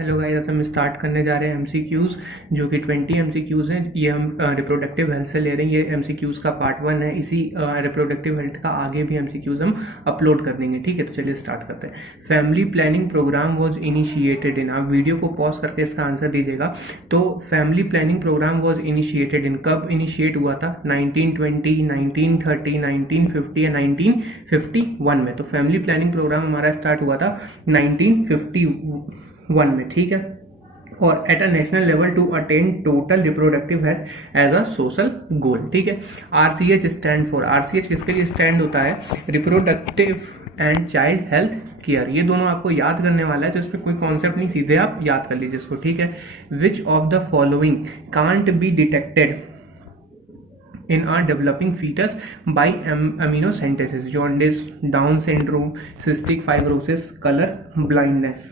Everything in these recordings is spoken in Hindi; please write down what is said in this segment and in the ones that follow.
हेलो गाइस, आज हम स्टार्ट करने जा रहे हैं एमसीक्यूज़ जो कि 20 एमसीक्यूज़ हैं। ये हम रिप्रोडक्टिव हेल्थ से ले रहे हैं। ये एमसीक्यूज़ का पार्ट 1 है। इसी रिप्रोडक्टिव हेल्थ का आगे भी एमसीक्यूज़ हम अपलोड कर देंगे। ठीक है, तो चलिए स्टार्ट करते हैं। Family planning programme was initiated in, आप वीडियो को पॉज करके इसका आंसर दीजिएगा। तो family planning programme was initiated in, कब इनिशिएट हुआ था? 1920, 1930, 1950 या 1951 में। तो फैमिली प्लानिंग प्रोग्राम हमारा स्टार्ट हुआ था 1951 में। ठीक है, और at a national level to attain total reproductive health as a social goal. ठीक है, आरसीएच स्टैंड फॉर, आरसीएच किसके लिए स्टैंड होता है? Reproductive and child health care. ये दोनों आपको याद करने वाला है, तो इसमें कोई कॉन्सेप्ट नहीं, सीधे आप याद कर लीजिए इसको। ठीक है, which of the following can't be detected in our developing fetus by amniocentesis? jaundice, down syndrome, cystic fibrosis, color blindness।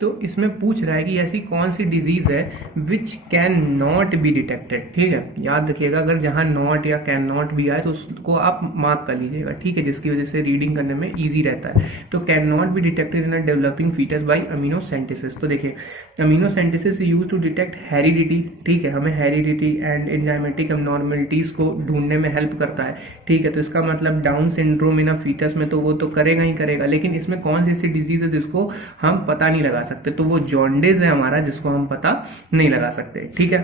तो इसमें पूछ रहा है कि ऐसी कौन सी डिजीज है which can not be detected. ठीक है, याद रखिएगा, अगर जहां नॉट या कैन नॉट भी आए तो उसको आप मार्क कर लीजिएगा। ठीक है, जिसकी वजह से रीडिंग करने में इजी रहता है। तो can not be detected in a developing foetus by amniocentesis. तो देखिए, amniocentesis use to detect heredity. ठीक है, हमें हेरिडिटी एंड एंजाइमेटिक एबनॉर्मलिटीज को ढूंढने में हेल्प करता है। ठीक है, तो इसका मतलब Down syndrome in a foetus में तो वो तो करेगा ही करेगा, लेकिन इसमें कौन सी ऐसी डिजीज है जिसको हम पता नहीं लगा सकते? तो वो जॉन्डिस है हमारा, जिसको हम पता नहीं लगा सकते। ठीक है,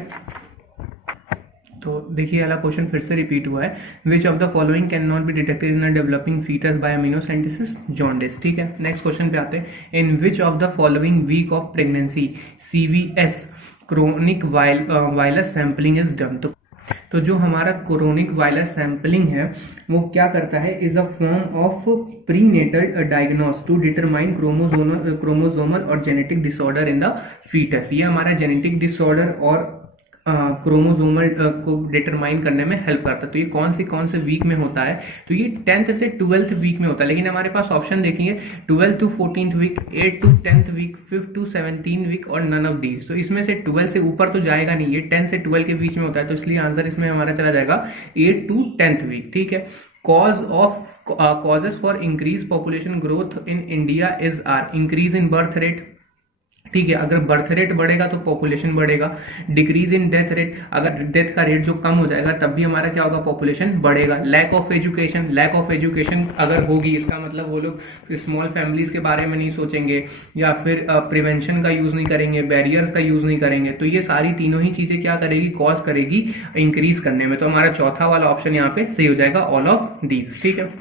तो देखिए वाला क्वेश्चन फिर से रिपीट हुआ है। Which of the following can not be detected in a developing foetus by amniocentesis? Jaundice. ठीक है, नेक्स्ट क्वेश्चन पे आते हैं। In which of the following week of pregnancy CVS chronic virus sampling is done? तो जो हमारा क्रोनिक वायरस सैंपलिंग है वो क्या करता है? Is a form of prenatal diagnose to determine chromosomal और genetic disorder in the foetus. ये हमारा जेनेटिक डिसऑर्डर और क्रोमोसोमल को डिटरमाइन करने में हेल्प करता है। तो ये कौन से वीक में होता है? तो ये 10th से 12th वीक में होता है, लेकिन हमारे पास ऑप्शन देखेंगे 12th to 14th week, 8th to 10th week, 5th to 17th week और नन ऑफ दीज। तो इसमें से 12 से ऊपर तो जाएगा नहीं, ये 10 से 12 के बीच में होता है, तो इसलिए आंसर इसमें हमारा चला जाएगा 8th to 10th वीक। ठीक है, causes for increased population growth in India is are increase in birth rate। ठीक है, अगर बर्थ रेट बढ़ेगा तो पॉपुलेशन बढ़ेगा। डिक्रीज इन डेथ रेट, अगर डेथ का रेट जो कम हो जाएगा तब भी हमारा क्या होगा? पॉपुलेशन बढ़ेगा। लैक ऑफ एजुकेशन अगर होगी, इसका मतलब वो लोग स्मॉल फैमिलीज के बारे में नहीं सोचेंगे या फिर प्रिवेंशन का यूज नहीं करेंगे, बैरियर्स का यूज नहीं करेंगे। तो ये सारी तीनों ही चीजें क्या करेगी? कॉज करेगी इंक्रीज करने में। तो हमारा चौथा वाला ऑप्शन यहाँ पे सही हो जाएगा, ऑल ऑफ दीज। ठीक है,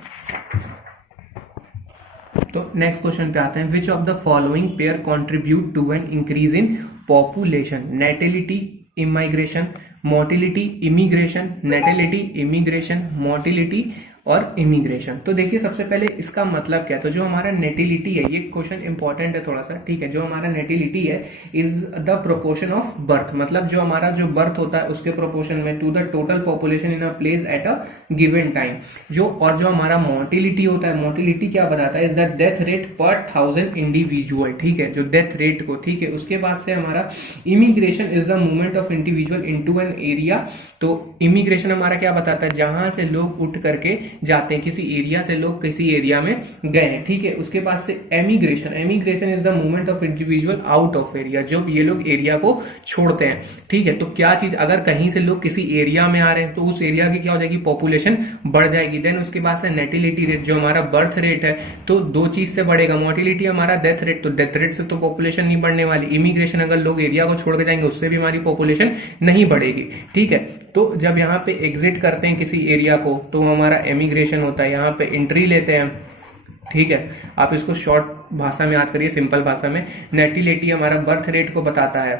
तो नेक्स्ट क्वेश्चन पे आते हैं। Which of the following pair contribute to an increase in population? Natality, immigration, motility, immigration, natality, immigration, motility और इमिग्रेशन। तो देखिए, सबसे पहले इसका मतलब क्या है? तो जो हमारा नेटिलिटी है, ये क्वेश्चन इंपॉर्टेंट है थोड़ा सा। ठीक है, जो हमारा नेटिलिटी है is the proportion of birth, मतलब जो हमारा जो बर्थ होता है उसके प्रोपोर्शन में to the total population in a place at a given time. जो हमारा मोटिलिटी होता है, मोटिलिटी क्या बताता है? इज द डेथ रेट पर 1000 इंडिविजुअल। ठीक है, जो डेथ रेट को। ठीक है, उसके बाद से हमारा immigration is the movement of individual into an area. तो इमिग्रेशन हमारा क्या बताता है? जहां से लोग उठ करके जाते हैं, किसी एरिया से लोग किसी एरिया में गए हैं। ठीक है, उसके बाद से emigration is the movement of individual out of area, जब ये लोग एरिया को छोड़ते हैं। ठीक है, तो क्या चीज, अगर कहीं से लोग किसी एरिया में आ रहे हैं तो उस एरिया की क्या हो जाएगी? पॉपुलेशन बढ़ जाएगी। देन उसके बाद से नेटिलिटी रेट, जो हमारा बर्थ रेट है, तो दो चीज से बढ़ेगा। मोटिलिटी हमारा डेथ रेट, तो डेथ रेट से तो पॉपुलेशन नहीं बढ़ने वाली। इमिग्रेशन, अगर लोग एरिया को छोड़ के जाएंगे उससे भी हमारी पॉपुलेशन नहीं बढ़ेगी। ठीक है, तो जब यहाँ पे एग्जिट करते हैं किसी एरिया को तो हमारा इमिग्रेशन होता है, यहाँ पे एंट्री लेते हैं। ठीक है, आप इसको शॉर्ट भाषा में याद करिए, सिंपल भाषा में। नेटिलिटी हमारा बर्थ रेट को बताता है।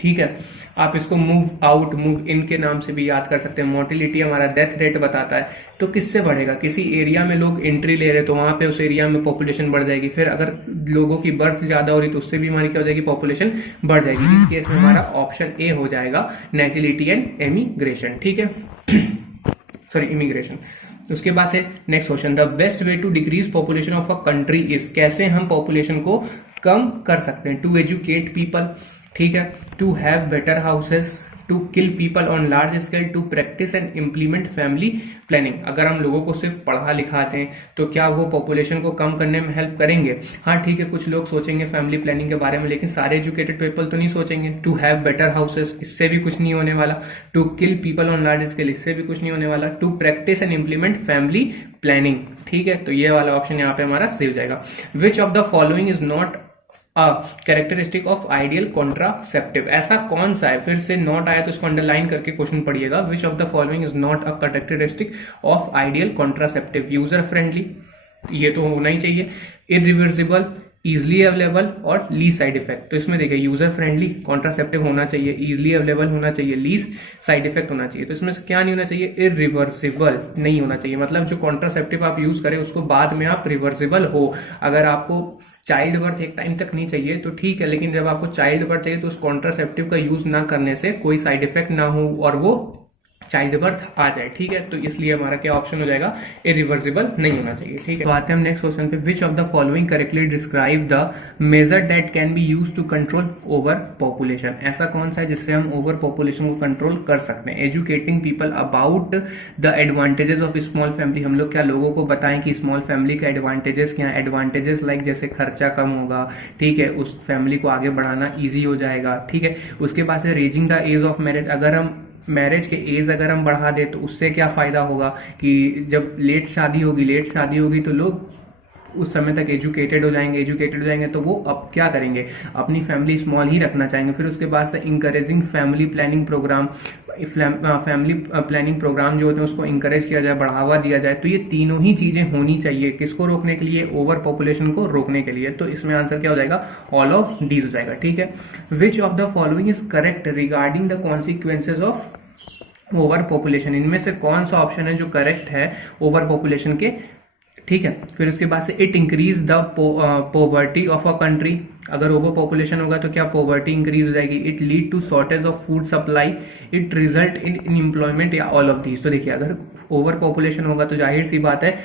ठीक है, आप इसको मूव आउट, मूव इन के नाम से भी याद कर सकते हैं। मोटिलिटी हमारा डेथ रेट बताता है। तो किससे बढ़ेगा? किसी एरिया में लोग एंट्री ले रहे हैं तो वहां पे उस एरिया में पॉपुलेशन बढ़ जाएगी। फिर अगर लोगों की बर्थ ज्यादा हो रही तो उससे भी हमारी क्या हो जाएगी? पॉपुलेशन बढ़ जाएगी। इस केस में हमारा ऑप्शन ए हो जाएगा, नेटिलिटी एंड एमिग्रेशन। ठीक है, सॉरी, इमिग्रेशन। उसके बाद से next question, the best way to decrease population of a country is, कैसे हम पॉपुलेशन को कम कर सकते हैं? To educate people. ठीक है, to have better houses, to kill people on large scale to practise and implement family planning. अगर हम लोगों को सिर्फ पढ़ा लिखा दें तो क्या वो पॉपुलेशन को कम करने में हेल्प करेंगे? हाँ ठीक है, कुछ लोग सोचेंगे फैमिली प्लानिंग के बारे में, लेकिन सारे एजुकेटेड पीपल तो नहीं सोचेंगे। टू हैव बेटर हाउसेस, इससे भी कुछ नहीं होने वाला। To kill people on large scale, इससे भी कुछ नहीं होने वाला। To practise and implement family planning, ठीक है, तो ये वाला ऑप्शन यहाँ पे हमारा सही हो जाएगा। विच of the following is not characteristic of ideal contraceptive, ऐसा कौन सा है? फिर से नॉट आया तो इसको अंडरलाइन करके क्वेश्चन पढ़िएगा। विच of the following is not a characteristic of ideal contraceptive? User friendly, ये तो होना ही चाहिए। इरिवर्सिबल, इजिली अवेलेबल और लीस्ट साइड इफेक्ट। तो इसमें देखिए यूजर फ्रेंडली कॉन्ट्रासेप्टिव होना चाहिए, इजिली अवेलेबल होना चाहिए, लीस्ट साइड इफेक्ट होना चाहिए। तो इसमें से क्या नहीं होना चाहिए? इरिवर्सिबल नहीं होना चाहिए। मतलब जो कॉन्ट्रासेप्टिव आप यूज करें उसको बाद में आप रिवर्सिबल हो। अगर आपको चाइल्ड बर्थ एक टाइम तक नहीं चाहिए तो ठीक है, लेकिन जब आपको चाइल्ड बर्थ चाहिए तो उस कॉन्ट्रासेप्टिव का यूज ना करने से कोई साइड इफेक्ट ना हो और वो चाइल्ड बर्थ आ जाए, ठीक है। तो इसलिए हमारा क्या ऑप्शन हो जाएगा? इरिवर्सिबल नहीं होना चाहिए, ठीक है। तो आते हैं हम नेक्स्ट क्वेश्चन पे। Which of the following correctly describe the measure that can be use to control over population? ऐसा कौन सा है जिससे हम ओवर पॉपुलेशन को कंट्रोल कर सकते हैं? Educating people about the advantages of small family, हम लोग क्या लोगों को बताएं कि स्मॉल फैमिली का एडवांटेजेस क्या है? एडवांटेजेस लाइक जैसे खर्चा कम होगा, ठीक है, उस फैमिली को आगे बढ़ाना ईजी हो जाएगा, ठीक है। उसके बाद से raising the age of marriage, अगर हम मैरिज के एज अगर हम बढ़ा दे तो उससे क्या फायदा होगा कि जब लेट शादी होगी तो लोग उस समय तक एजुकेटेड हो जाएंगे तो वो अब क्या करेंगे? अपनी फैमिली स्मॉल ही रखना चाहेंगे। फिर उसके बाद से encouraging family planning programme, family planning programme जो होते हैं उसको इंकरेज किया जाए, बढ़ावा दिया जाए। तो ये तीनों ही चीजें होनी चाहिए किसको रोकने के लिए? ओवर पॉपुलेशन को रोकने के लिए। तो इसमें आंसर क्या हो जाएगा? ऑल ऑफ डीज हो जाएगा, ठीक है। Which of the following is correct regarding the consequences of over population? इनमें से कौन सा ऑप्शन है जो करेक्ट है ओवर पॉपुलेशन के, ठीक है। फिर उसके बाद से it increase the poverty of a country, अगर ओवर पॉपुलेशन होगा तो क्या पॉवर्टी इंक्रीज हो जाएगी? It lead to shortage of food supply, it result in employment, या ऑल ऑफ दीज। तो देखिए अगर ओवर पॉपुलेशन होगा तो जाहिर सी बात है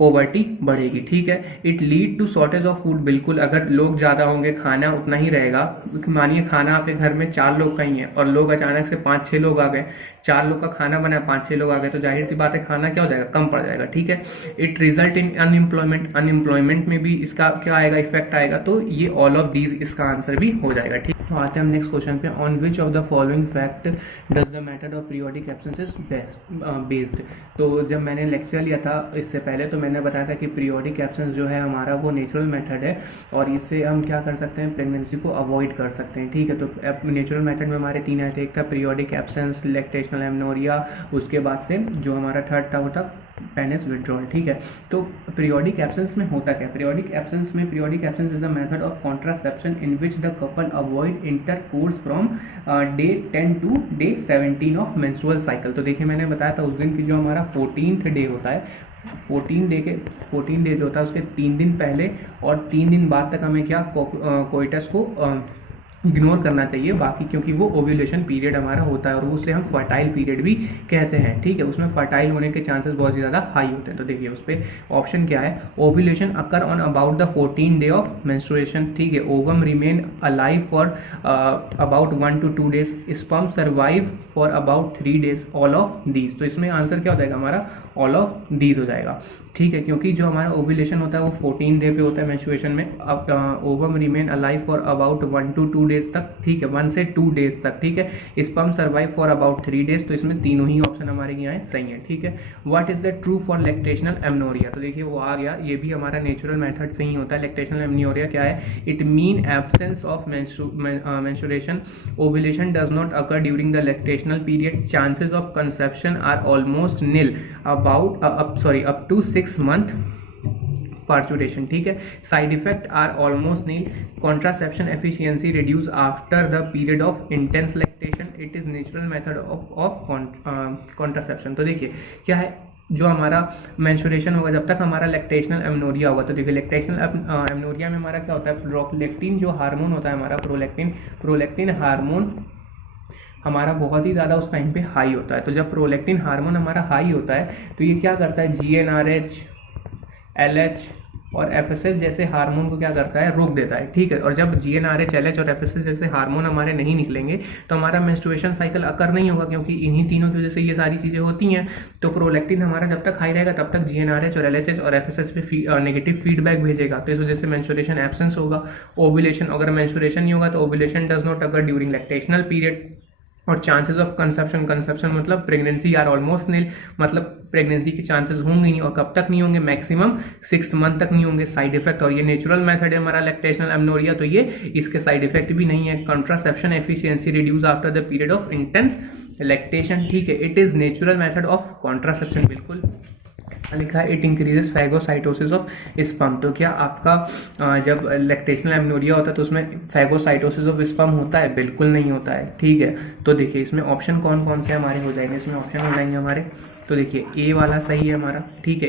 पॉवर्टी बढ़ेगी, ठीक है। It lead to shortage of food, बिल्कुल, अगर लोग ज्यादा होंगे खाना उतना ही रहेगा। मानिए खाना आपके घर में 4 लोग का ही है और लोग अचानक से 5-6 लोग आ गए, 4 लोग का खाना बना, 5-6 लोग आ गए, तो जाहिर सी बात है खाना क्या हो जाएगा? कम पड़ जाएगा, ठीक है। It result in unemployment, unemployment में भी इसका क्या आएगा? इफेक्ट आएगा। तो ये ऑल ऑफ दीज इसका आंसर भी हो जाएगा, ठीक। तो आते हैं हम नेक्स्ट क्वेश्चन पे। On which of the following fact does the method of periodic absences based? तो जब मैंने लेक्चर लिया था इससे पहले तो मैंने बताया था कि पीरियोडिक एब्सेंस जो है हमारा वो नेचुरल मेथड है और इससे हम क्या कर सकते हैं? प्रेगनेंसी को अवॉइड कर सकते हैं, ठीक है। तो नेचुरल मेथड में हमारे 3 आए थे, एक था पीरियोडिक एब्सेंस, लैक्टेशनल एमनोरिया, उसके बाद से जो हमारा थर्ड था वो था पेनिस विड्रॉल, ठीक है। तो पीरियोडिक एब्सेंस में होता क्या? Periodic absence is a method of contraception in which the couple avoid intercourse from day 10 to day 17 of menstrual cycle. तो देखिए मैंने बताया था उस दिन की जो हमारा 14th डे होता है, 14 डे जो होता है उसके 3 दिन पहले और 3 दिन बाद तक हमें क्या कोइटस को इग्नोर करना चाहिए, बाकी क्योंकि वो ओव्यूलेशन पीरियड हमारा होता है और उसे हम फर्टाइल पीरियड भी कहते हैं, ठीक है। उसमें फर्टाइल होने के चांसेस बहुत ज़्यादा हाई होते हैं। तो देखिए उस पर ऑप्शन क्या है? Ovulation occur on about the 14th day of menstruation, ठीक है। Ovum remain alive for about 1 to 2 days, sperm survive for about 3 days, all of these. तो इसमें आंसर क्या हो जाएगा हमारा? ऑल ऑफ दीज हो जाएगा, ठीक है, क्योंकि जो हमारा ओव्यूलेशन होता है वो 14 डे पे होता है मेंस्ट्रुएशन में। अब ovum remain alive for about 1 to 2 days तक, ठीक है, 1 से 2 days तक, ठीक है। Sperm survive for about 3 days। तो इसमें तीनों ही ऑप्शन हमारे यहाँ सही है, ठीक है। What is the true for lactational amenorrhoea? तो देखिए वो आ गया, ये भी हमारा नेचुरल मेथड से ही होता है। लैक्टेशनल एमनोरिया क्या है? It mean absence of menstruation, ovulation does not occur during the lactational period, chances of conception are almost nil up to 6 month parturition, ठीक है। Side effect are almost nil, contraception efficiency reduce after the period of intense lactation, it is natural method of contraception. तो देखिए क्या है, जो हमारा मेंस्ट्रुएशन होगा जब तक हमारा लैक्टेशनल एमनोरिया होगा, तो देखिए लैक्टेशनल एमनोरिया में हमारा क्या होता है? प्रोलैक्टिन जो हार्मोन होता है हमारा, प्रोलैक्टिन हार्मोन हमारा बहुत ही ज़्यादा उस टाइम पे हाई होता है। तो जब प्रोलैक्टिन हार्मोन हमारा हाई होता है तो ये क्या करता है? GnRH, LH और एफएसएच जैसे हार्मोन को क्या करता है, रोक देता है, ठीक है। और जब जीएनआरएच, एलएच और एफएसएच जैसे हार्मोन हमारे नहीं निकलेंगे तो हमारा मेंस्ट्रुएशन साइकिल अकर नहीं होगा, क्योंकि इन्हीं तीनों की वजह से ये सारी चीजें होती हैं। तो प्रोलैक्टिन हमारा जब तक हाई रहेगा तब तक जीएनआरएच और एलएचएच और एफएसएच पे नेगेटिव फीडबैक भेजेगा, तो इस वजह से मेंस्ट्रुएशन एब्सेंस होगा। ओव्यूलेशन, अगर मेंस्ट्रुएशन नहीं होगा तो ovulation does not occur during lactational period. और चांसेस ऑफ कंसेप्शन मतलब प्रेगनेंसी आर ऑलमोस्ट नील, मतलब प्रेगनेंसी के चांसेस होंगे नहीं, और कब तक नहीं होंगे, मैक्सिमम 6 मंथ तक नहीं होंगे। साइड इफेक्ट, और ये नेचुरल मेथड है हमारा लैक्टेशनल एमनोरिया, तो ये इसके साइड इफेक्ट भी नहीं है। Contraception efficiency reduce after the period of intense lactation, ठीक है। It is natural method of contraception, बिल्कुल लिखा है। It increases phagocytosis of sperm, तो क्या आपका जब लैक्टेशनल एमनोरिया होता है तो उसमें फैगोसाइटोसिस ऑफ स्पर्म होता है? बिल्कुल नहीं होता है, ठीक है। तो देखिए इसमें ऑप्शन कौन कौन से हमारे हो जाएंगे, इसमें ऑप्शन हो जाएंगे हमारे, तो देखिए ए वाला सही है हमारा, ठीक है।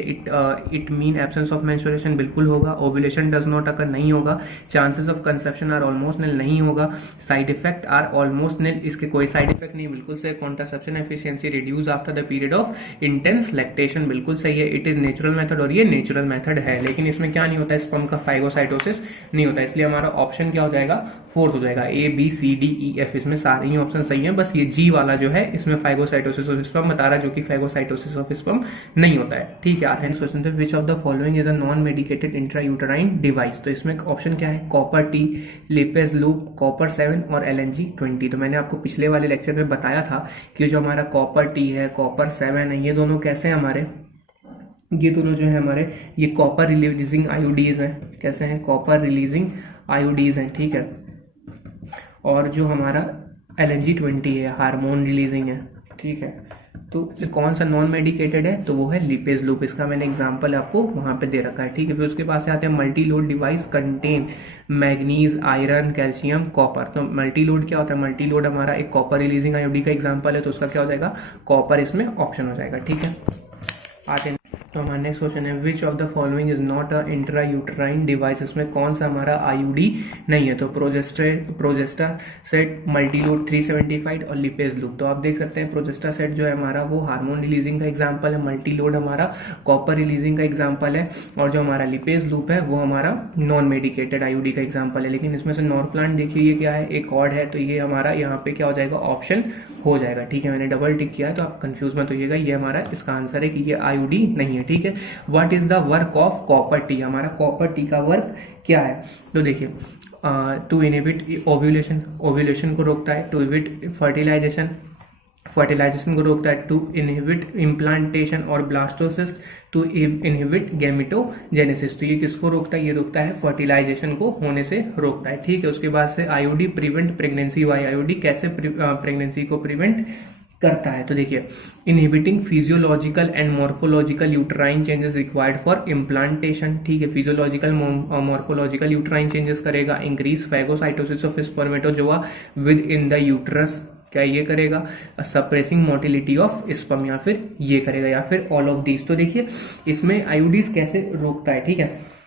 It mean absence of menstruation बिल्कुल होगा। ओव्यूलेशन डज नॉट अकर नहीं होगा। Chances of conception are almost nil नहीं होगा। Side effect are almost nil, इसके कोई साइड इफेक्ट नहीं, बिल्कुल से। Contraception efficiency reduce after the period of intense lactation, बिल्कुल सही है। इट इज नेचुरल मेथड, और ये नेचुरल मेथड है, लेकिन इसमें क्या नहीं होता है, स्पर्म का फाइगोसाइटोसिस नहीं होता, इसलिए हमारा ऑप्शन क्या हो जाएगा, फोर्थ हो जाएगा। A B C D E F, इसमें सारे ही ऑप्शन सही है, बस ये जी वाला जो है इसमें फाइगोसाइटोसिस ऑफ स्पर्म बता रहा है, जो कि फाइगोसाइटोसिस ऑफ स्पर्म नहीं होता है, ठीक है। आते हैं क्वेश्चन पे, which of the following is a non medicated intrauterine device, तो इसमें ऑप्शन क्या है, copper T, lipase loop, copper 7 और LNG-20। तो मैंने आपको पिछले वाले लेक्चर में बताया था कि जो हमारा कॉपर टी है, कॉपर 7 है, ये दोनों कैसे हैं हमारे, ये दोनों जो है हमारे, ये कॉपर रिलीजिंग आयोडीज हैं। कैसे हैं, कॉपर रिलीजिंग आयोडीज हैं, ठीक है। और जो हमारा LNG-20 है, हार्मोन रिलीजिंग है, ठीक है। तो कौन सा नॉन मेडिकेटेड है, तो वो है लिपेज लूप, इसका मैंने एग्जांपल आपको वहां पे दे रखा है, ठीक है। फिर उसके पास से आते हैं multi load device contain manganese, iron, calcium, copper. तो मल्टी लोड क्या होता है, मल्टी लोड हमारा एक कॉपर रिलीजिंग आयोडी का एग्जाम्पल है, तो उसका क्या हो जाएगा, कॉपर इसमें ऑप्शन हो जाएगा, ठीक है। आते हैं तो हमारा नेक्स्ट क्वेश्चन है, which of the following is not a intrauterine device, इसमें कौन सा हमारा आईयूडी नहीं है, तो प्रोजेस्टा सेट, मल्टीलोड 375 और लिपेज लूप। तो आप देख सकते हैं प्रोजेस्टा सेट जो है हमारा वो हार्मोन रिलीजिंग का एग्जांपल है, मल्टीलोड हमारा कॉपर रिलीजिंग का एग्जांपल है, और जो हमारा लिपेज लूप है वो हमारा नॉन मेडिकेटेड आईयूडी का एग्जांपल है। लेकिन इसमें से नॉरप्लांट देखिए ये क्या है, एक ऑड है, तो ये हमारा यहाँ पे क्या हो जाएगा, ऑप्शन हो जाएगा, ठीक है। मैंने डबल टिक किया है तो आप कंफ्यूज मत होइएगा, ये हमारा इसका आंसर है कि ये आईयूडी नहीं है, ठीक है। What is the work of copper T, हमारा कॉपर टी का वर्क क्या है, तो देखिए टू इनहिबिट ओव्यूलेशन, ओव्यूलेशन को रोकता है, टू इनहिबिट फर्टिलाइजेशन, फर्टिलाइजेशन को रोकता है, टू इनहिबिट इम्प्लांटेशन और ब्लास्टोसिस्ट, टू इनहिबिट गैमेटोजेनेसिस। तो ये किसको रोकता है, ये रोकता है फर्टिलाइजेशन को होने से रोकता है, ठीक है। उसके बाद से IUD prevent pregnancy, why IUD कैसे प्रेगनेंसी को प्रिवेंट करता है, तो देखिए inhibiting physiological and morphological uterine changes required for implantation, ठीक है। फिजियोलॉजिकल मॉर्फोलॉजिकल यूट्राइन चेंजेस करेगा, increase phagocytosis of spermatozoa within the uterus, क्या ये करेगा, सप्रेसिंग मोटिलिटी ऑफ स्पर्म, या फिर ये करेगा, या फिर ऑल ऑफ दीज। तो देखिए इसमें आईयूडीज कैसे रोकता है, ठीक है।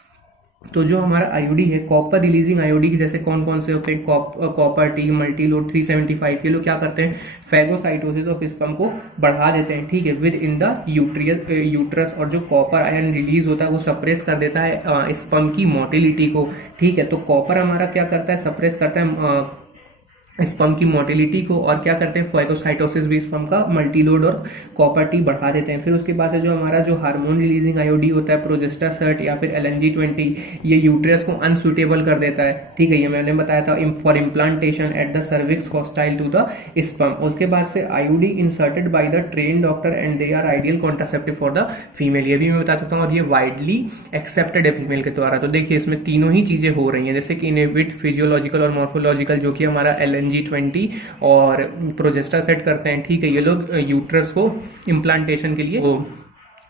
तो जो हमारा आईयूडी है, कॉपर रिलीजिंग आईयूडी जैसे कौन कौन से होते हैं, कॉपर टी, मल्टीलोड 375, ये लोग क्या करते हैं, फैगोसाइटोसिस ऑफ स्पर्म को बढ़ा देते हैं, ठीक है, विद इन द यूट्रस। और जो कॉपर आयन रिलीज होता है वो सप्रेस कर देता है स्पर्म की मोटिलिटी को, ठीक है। तो कॉपर हमारा क्या करता है, सप्रेस करता है स्पर्म की मोटिलिटी को, और क्या करते हैं, फैगोसाइटोसिस भी स्पर्म का मल्टीलोड और कॉपर टी बढ़ा देते हैं। फिर उसके बाद से जो हमारा जो हार्मोन रिलीजिंग आईओडी होता है, प्रोजेस्टासर्ट या फिर LNG-20, ये यूट्रस को अनसुटेबल कर देता है, ठीक है। ये मैंने बताया था for implantation at the cervix hostile to the sperm. उसके बाद से IUD inserted by the train doctor and they are ideal contraceptive for the female, ये भी मैं बता सकता हूँ, और ये वाइडली एक्सेप्टेड है फीमेल के द्वारा। तो देखिए इसमें तीनों ही चीजें हो रही है, जैसे कि इनहिबिट फिजियोलॉजिकल और मॉर्फोलॉजिकल, जो कि हमारा LNG-20 और प्रोजेस्टा सेट करते हैं, ठीक है। ये लोग यूट्रस को इम्प्लांटेशन के लिए वो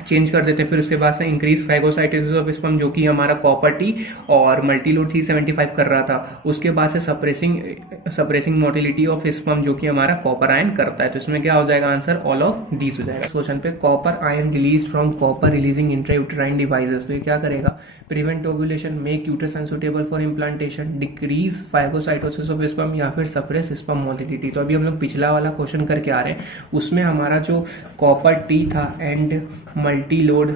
चेंज कर देते हैं। फिर उसके बाद से इंक्रीज फैगोसाइटोसिस ऑफ स्पर्म, जो कि हमारा कॉपर टी और मल्टीलोड 375 कर रहा था। उसके बाद से सप्रेसिंग मोटिलिटी ऑफ स्पर्म, जो कि हमारा कॉपर आयन करता है। तो इसमें क्या हो जाएगा आंसर, ऑल ऑफ दीज हो जाएगा। क्वेश्चन पे, copper ion release from copper releasing intrauterine devices, तो ये क्या करेगा, prevent ovulation, make uterus unsuitable for implantation, decrease phagocytosis of sperm, या फिर सप्रेस स्पर्म मोटिलिटी। तो अभी हम लोग पिछला वाला क्वेश्चन करके आ रहे हैं, उसमें हमारा जो कॉपर टी था एंड मल्टीलोड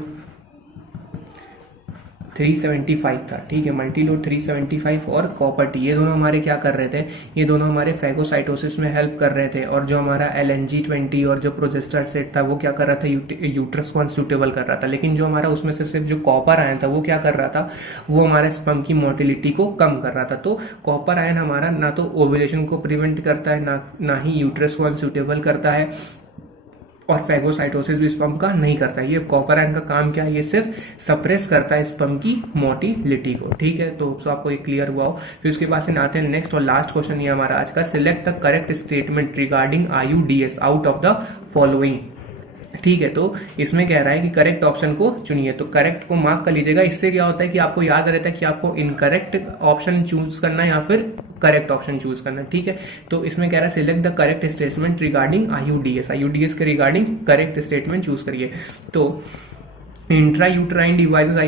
375 था, ठीक है, मल्टीलोड 375 और कॉपर टी, ये दोनों हमारे क्या कर रहे थे, ये दोनों हमारे फैगोसाइटोसिस में हेल्प कर रहे थे। और जो हमारा LNG-20 और जो प्रोजेस्टर सेट था वो क्या कर रहा था, यूट्रस को अनसुटेबल कर रहा था। लेकिन जो हमारा उसमें से सिर्फ जो कॉपर आयन था वो क्या कर रहा था, वो हमारे स्पर्म की मोटिलिटी को कम कर रहा था। तो कॉपर आयन हमारा ना तो ओव्यूलेशन को प्रिवेंट करता है, ना ही यूट्रस को अनसुटेबल करता है, और फैगोसाइटोसिस भी स्पर्म का नहीं करता है। ये कॉपर आयन का काम क्या है, ये सिर्फ सप्रेस करता है स्पर्म की मोटिलिटी को, ठीक है। तो आपको ये क्लियर हुआ हो। फिर उसके बाद से आते हैं नेक्स्ट और लास्ट क्वेश्चन, ये हमारा आज का, select the correct statement regarding IUDs out of the following, ठीक है। तो इसमें कह रहा है कि करेक्ट ऑप्शन को चुनिए, तो करेक्ट को मार्क कर लीजिएगा। इससे क्या होता है कि आपको याद रहता है कि आपको इनकरेक्ट ऑप्शन चूज करना है या फिर करेक्ट ऑप्शन चूज करना है, ठीक है। तो इसमें कह रहा है select the correct statement regarding IUDs के रिगार्डिंग करेक्ट स्टेटमेंट चूज करिए। तो intrauterine devices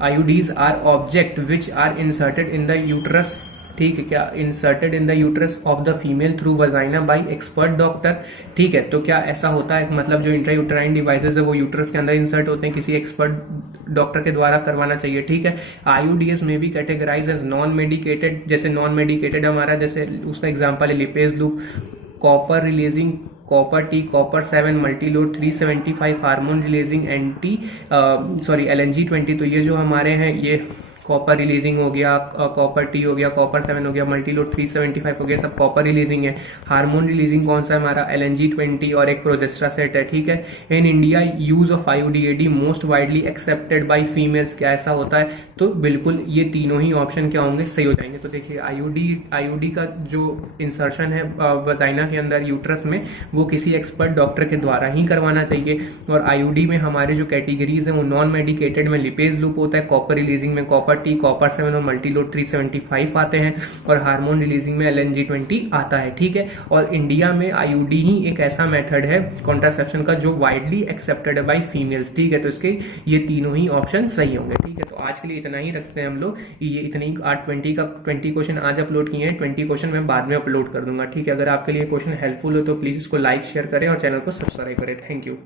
IUDs are object which are inserted in the uterus, ठीक है, क्या inserted in the uterus of the female through vagina bye expert doctor, ठीक है। तो क्या ऐसा होता है, मतलब जो इंट्रायूटराइन डिवाइसेस है वो यूट्रस के अंदर इंसर्ट होते हैं, किसी एक्सपर्ट डॉक्टर के द्वारा करवाना चाहिए, ठीक है। IUDs में भी कैटेगराइज एज नॉन मेडिकेटेड, जैसे नॉन मेडिकेटेड हमारा, जैसे उसका एग्जाम्पल है lipase loop, copper releasing copper T, copper 7, Multiload 375, hormone releasing LNG-20। तो ये जो हमारे हैं ये कॉपर रिलीजिंग हो गया, कॉपर टी हो गया, कॉपर 7 हो गया, मल्टीलोड 375 हो गया, सब कॉपर रिलीजिंग है। हार्मोन रिलीजिंग कौन सा है हमारा, LNG-20 और एक प्रोजेस्ट्रा सेट है, ठीक है। In India use of IUD most widely accepted by females, क्या ऐसा होता है, तो बिल्कुल ये तीनों ही ऑप्शन क्या होंगे, सही हो जाएंगे। तो देखिए IUD का जो इंसर्शन है वजाइना के अंदर यूट्रस में, वो किसी एक्सपर्ट डॉक्टर के द्वारा ही करवाना चाहिए। और IUD में हमारे जो कैटेगरीज हैं वो नॉन मेडिकेटेड में लिपेज लूप होता है, कॉपर रिलीजिंग में कॉपर टी, कॉपर 7 और मल्टीलोड 375 आते हैं, और हार्मोन रिलीजिंग में LNG-20 आता है, ठीक है। और इंडिया में IUD ही एक ऐसा मेथड है कॉन्ट्रासेप्शन का जो वाइडली एक्सेप्टेड है बाय फीमेल्स, ठीक है। तो इसके ये तीनों ही ऑप्शन सही होंगे, ठीक है। तो आज के लिए इतना ही रखते हैं हम लोग, ये इतनी 20 क्वेश्चन आज अपलोड किए हैं, 20 क्वेश्चन मैं बाद में अपलोड कर दूंगा, ठीक है। अगर आपके लिए क्वेश्चन हेल्पफुल हो तो प्लीज इसको लाइक शेयर करें और चैनल को सब्सक्राइब करें। Thank you.